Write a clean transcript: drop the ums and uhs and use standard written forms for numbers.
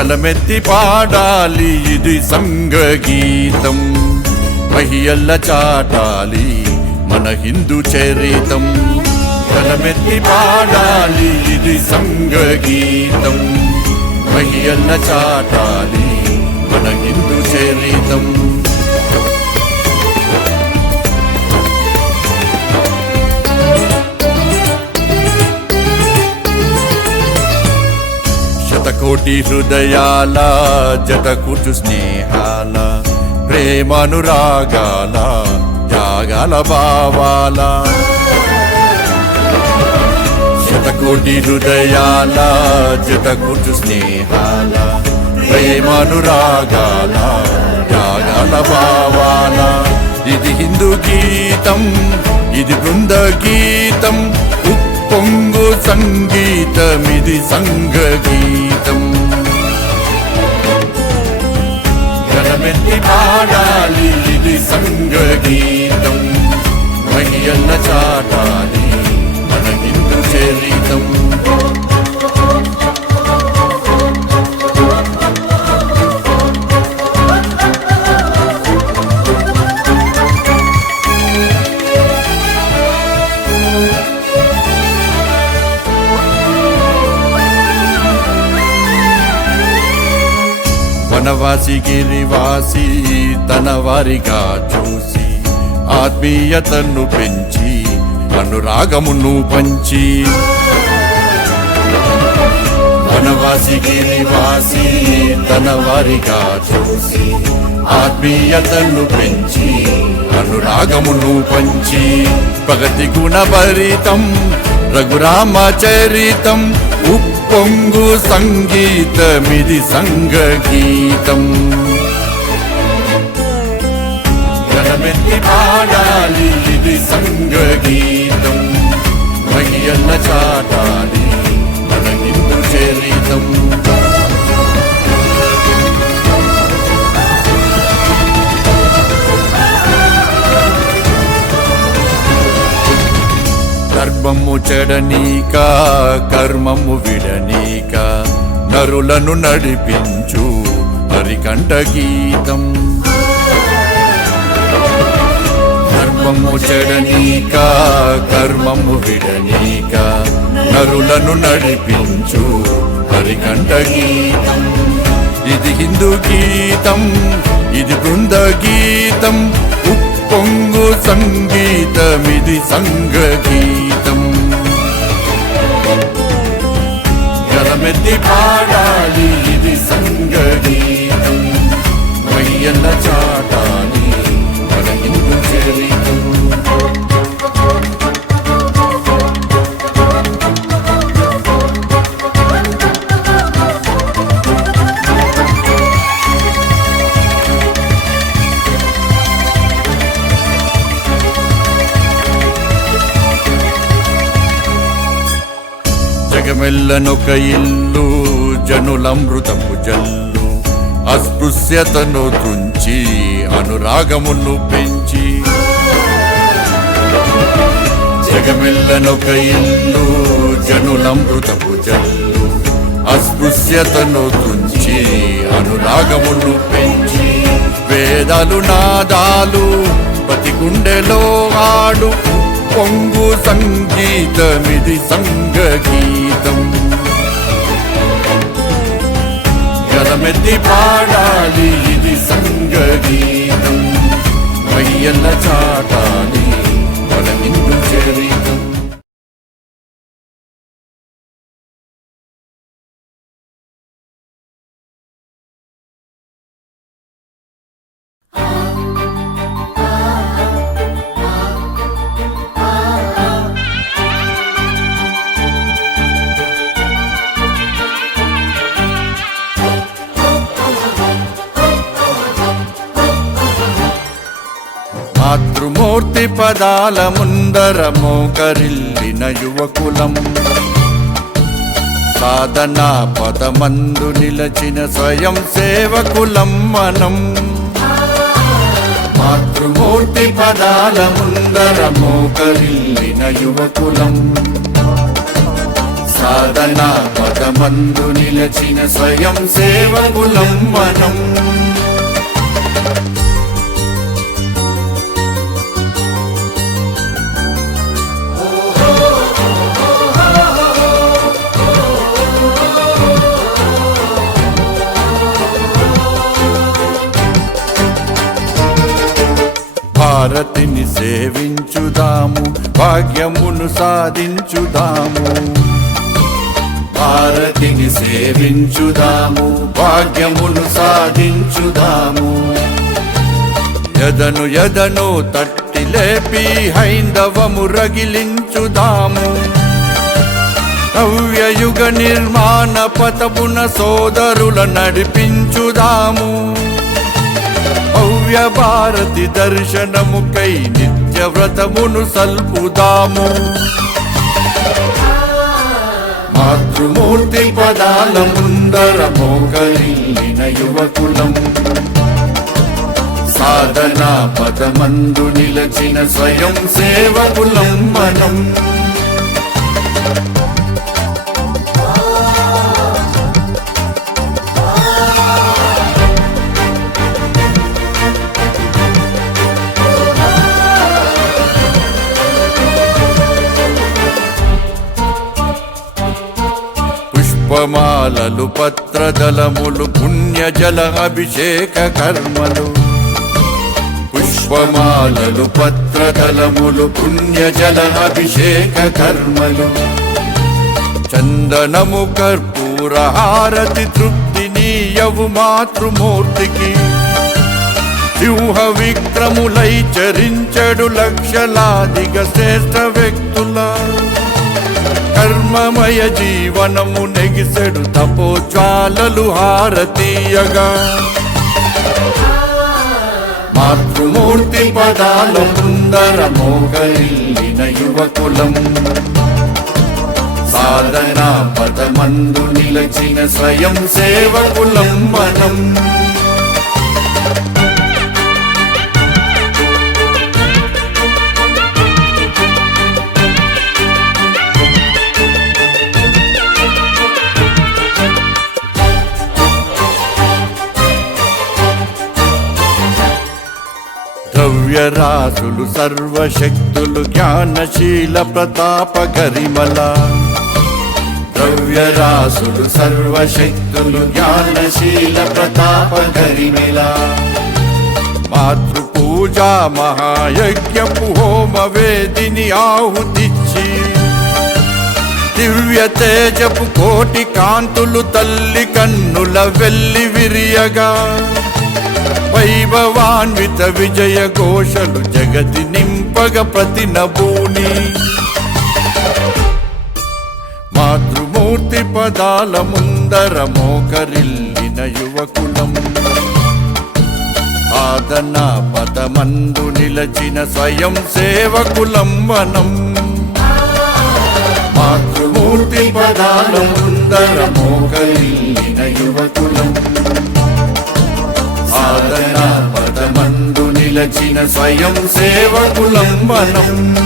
గలమెత్తి పాడాలి ఇది సంఘగీతం, మహియల్ల చాటాలి మన హిందూ చరితం. గలమెత్తి పాడాలి ఇది సంఘగీతం, మహియల్ల చాటాలి మన హిందూ చరితం. శతకోటి హృదయాల జతకూర్చు స్నేహాల, ప్రేమానురాగాల త్యాగాల భావాల. శతకోటి హృదయాల జతకూర్చు స్నేహాల, ప్రేమానురాగాల త్యాగాల భావాల. ఇది హిందూ గీతం, ఇది బృంద గీతం, ఉప్పొంగు సంగీతం, ఇది సంఘగీతం. గలమెత్తి పాడాలి ఇది సంఘగీతం, మహియల్ల చాటాలి మన హిందూ చరితం. వనవాసి గిరివాసి తన వారిగా చూసి, ఆత్మీయతను పెంచి అనురాగమును పంచి. వనవాసి గిరివాసి తన వారిగా చూసి, ఆత్మీయతను పెంచి అనురాగమును పంచి. ప్రగతి గుణభరితం రఘురామ చరితం, ఉప్పొంగు సంగీతమిది సంఘగీతం. గలమెత్తి పాడాలి ఇది సంఘగీతం, మహియల్ల చాటాలి మన హిందూ చరితం. ధర్మము చెడనీక కర్మము విడనీక, నరులను నడిపించు హరికంఠ గీతం. ధర్మము చెడనీక కర్మము విడనీక, నరులను నడిపించు హరికంఠ గీతం. ఇది హిందూ గీతం, ఇది బృంద గీతం, ఉప్పొంగు సంగీతం, ఇది సంఘగీతం. గలమెత్తి పాడాలి ఇది సంఘగీతం, మహియల్ల చాటాలి మన హిందూ చరితం. జగమెల్లనొక ఇల్లు జనులమృతపు జల్లు, అస్పృశ్యతను తుంచి అనురాగమును పెంచి. జగమెల్లనొక ఇల్లు జనులమృతపు జల్లు, అస్పృశ్యతను తుంచి అనురాగమును పెంచి. వేదాలు నాదాలు ప్రతి గుండెలో ఆడు, పొంగు సంగీతమిది సంఘగీతం. గలమెత్తి పాడాలి ఇది సంఘగీతం, మహియల్ల చాటాలి మన హిందూ చరితం. మాతృమూర్తి పదాల ముందర మోకరిల్లిన యువకులం, సాధనా పదమందు నిలచిన స్వయం సేవకులం మనం. మాతృమూర్తి పదాల ముందర మోకరిల్లిన యువకులం, సాధనా పద పదమందు నిలచిన స్వయం సేవకులం మనం. భారతిని సేవించుదాము, భాగ్యమును సాధించుదాము. భారతిని సేవించుదాము, భాగ్యమును సాధించుదాము. యదను యదను తట్టి లేపి హైందవము రగిలించుదాము. నవ్యయుగ నిర్మాణ పథమున సోదరుల నడిపించుదాము. భవ్య భారతి దర్శనముకై నిత్య వ్రతమును సల్పుదాము. మాతృమూర్తి పదాల ముందర మోకరిల్లిన యువకులం. సాధనా పదమందు నిలచిన స్వయం సేవకులం మనం. పుష్పమాలలు పత్రదళములు పుణ్యజల అభిషేక కర్మలు. పుష్పమాలలు పత్రదళములు పుణ్యజల అభిషేక కర్మలు. చందనము కర్పూర హారతి తృప్తినీయవు మాతృమూర్తికి. సింహ విక్రములై చరించడు లక్షలాదిగా శ్రేష్ఠ వ్యక్తుల. కర్మమయ జీవనము నెగిసెడు తపోజ్వాలలు హారతీయగా. మాతృమూర్తి పదాల ముందర మోకరిల్లిన యువకులం. సాధనా పదమందు నిలచిన స్వయం సేవకులం మనం. ద్రవ్యరాసులు సర్వశక్తులు జ్ఞానశీల ప్రతాప గరిమల. ద్రవ్యరాసులు సర్వశక్తులు జ్ఞానశీల ప్రతాప గరిమల. మాతృపూజా మహాయజ్ఞపు హోమ వేదిని ఆహుతిచ్చి. దివ్య తేజపు కోటి కాంతులు తల్లి కన్నుల వెల్లి విరియగా. వైభవాన్విత విజయ ఘోషలు జగతి నింపగ ప్రతి నభూని. మాతృమూర్తి పదాల ముందర మోకరిల్లిన యువకులం. సాధనా పదమందు నిలచిన స్వయం సేవకులం మనం. మాతృమూర్తి పదాల ముందర మోకరిల్లిన యువకులం. సాధనా పదమందు నిలచిన స్వయం సేవకులం మనం.